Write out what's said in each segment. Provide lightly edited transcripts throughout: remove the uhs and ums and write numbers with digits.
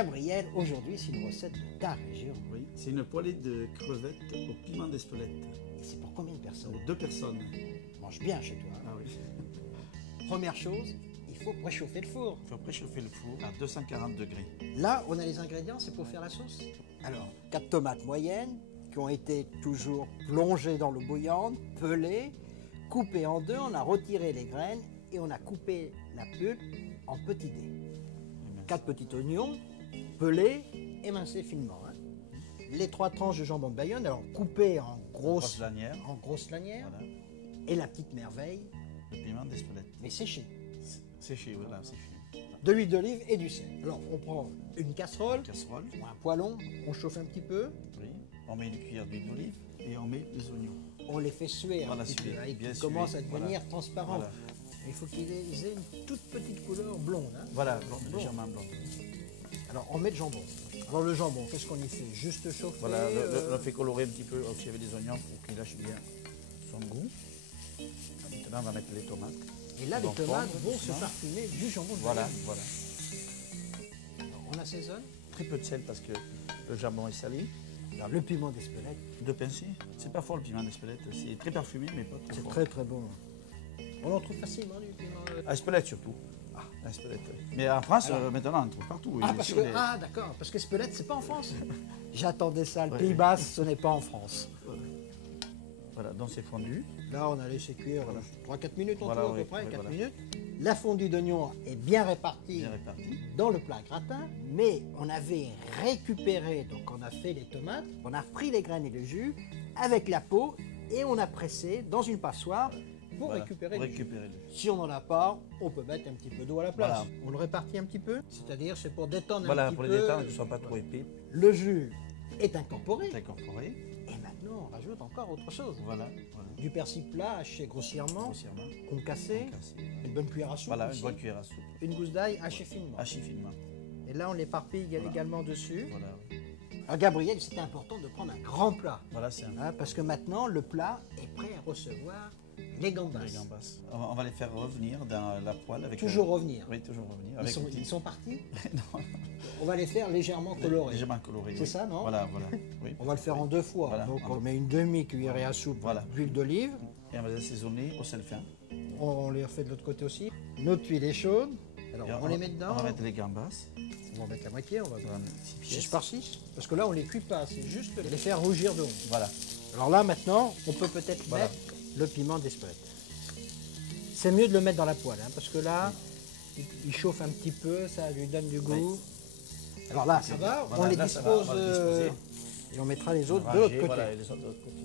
Gabriel, aujourd'hui, c'est une recette de ta région. Oui, c'est une poêlée de crevettes au piment d'Espelette. Et c'est pour combien de personnes? Pour 2 personnes. Mange bien chez toi. Ah oui. Première chose, il faut préchauffer le four. Il faut préchauffer le four à 240 degrés. Là, on a les ingrédients, c'est pour faire la sauce. Alors, 4 tomates moyennes qui ont été toujours plongées dans l'eau bouillante, pelées, coupées en deux. On a retiré les graines et on a coupé la pulpe en petits dés. 4 petits oignons, pelés, émincés finement. Les 3 tranches de jambon de Bayonne, alors coupées en grosses lanières. Voilà. Et la petite merveille, Le piment d'Espelette. mais séché. Séché, voilà, séché. De l'huile d'olive et du sel. Alors, on prend une casserole, Casserole. ou un poêlon, on chauffe un petit peu, Oui. On met une cuillère d'huile d'olive et on met les oignons. on les fait suer un Voilà, petit suer, peu, hein, et bien qu'ils commencent à suer, devenir voilà. transparents. Voilà. Il faut qu'ils aient une toute petite couleur blonde. Hein. Voilà, légèrement blanc. Alors, on met le jambon. Alors, le jambon, qu'est-ce qu'on y fait? Juste chauffer. Voilà, on le fait colorer un petit peu aussi avec les oignons pour qu'il lâche bien son goût. Maintenant, on va mettre les tomates. Et là, les Bon, tomates bon, vont se doucement. parfumer du jambon de Voilà, Bayonne. voilà. Alors, on assaisonne. Très peu de sel parce que le jambon est salé. Alors, le piment d'Espelette, 2 pincées. C'est pas fort le piment d'Espelette. C'est très parfumé, mais pas trop c'est fort. très très bon. On en trouve facilement du piment. À Espelette surtout. À Espelette, oui. Mais en France, maintenant, on en trouve partout. Ah, Et parce sur que, les- ah d'accord, parce qu'Espelette, c'est pas en France. J'attendais ça, le Ouais. Pays Basque, ce n'est pas en France. Voilà, donc c'est fondu. Là, on a laissé cuire 3-4 minutes en Voilà, tout, à oui, peu près, oui, 4 voilà. minutes. La fondue d'oignon est bien répartie Bien réparti. dans le plat gratin, mais on avait récupéré, donc on a fait les tomates, on a repris les graines et le jus avec la peau et on a pressé dans une passoire pour Voilà, récupérer pour le jus. récupérer le jus. Si on n'en a pas, on peut mettre un petit peu d'eau à la place. Voilà. On le répartit un petit peu, c'est-à-dire c'est pour détendre un Voilà, petit pour peu. les détendre, qu'ils ne soient pas trop épais. Le jus est incorporé. C'est incorporé. Et maintenant, on rajoute encore autre chose. Voilà, voilà. Du persil plat haché grossièrement, Grossièrement. concassé, Concassé. une bonne cuillère à soupe Voilà, aussi, une bonne cuillère à soupe. une gousse d'ail hachée finement. Haché finement. Et là, on l'éparpille Voilà. également dessus. Voilà, oui. Alors, Gabriel, c'était important de prendre un grand plat, Voilà, c'est un hein, parce que maintenant, le plat est prêt à recevoir les gambas. les gambas. On va les faire revenir dans la poêle avec Toujours revenir. Oui, toujours revenir. Ils Avec sont, un petit- ils sont partis. Non, On va les faire légèrement colorés. légèrement coloré. C'est oui. ça, non Voilà, voilà. Oui. On va le faire en 2 fois. Voilà. Donc, on met une demi-cuillerée à soupe Voilà. d'huile d'olive. Et on va les assaisonner au sel fin. On les refait de l'autre côté aussi. Notre huile est chaude. Alors, Et on les met dedans. On va mettre les gambas. On va en mettre la moitié. On va On va mettre 6 6 pièces. par 6. Parce que là, on les cuit pas. C'est juste les faire rougir de haut. Voilà. Alors là, maintenant, on peut peut-être Voilà. mettre le piment d'Espelette. C'est mieux de le mettre dans la poêle, hein, parce que là, il chauffe un petit peu, ça lui donne du goût. Alors là, ça va, Voilà, on les là, ça va, dispose, on va les disposer. et on mettra les autres de Ranger, l'autre côté. Voilà, et les autres de l'autre côté.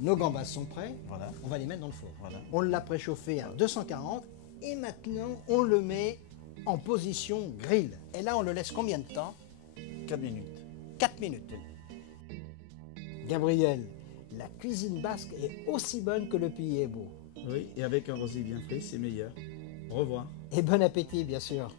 Nos gambas sont prêts, Voilà. on va les mettre dans le four. Voilà. On l'a préchauffé à 240 et maintenant on le met en position grill. Et là, on le laisse combien de temps? 4 minutes. 4 minutes. Gabriel, la cuisine basque est aussi bonne que le pays est beau. Oui, et avec un rosé bien frais, c'est meilleur. Au revoir. Et bon appétit, bien sûr.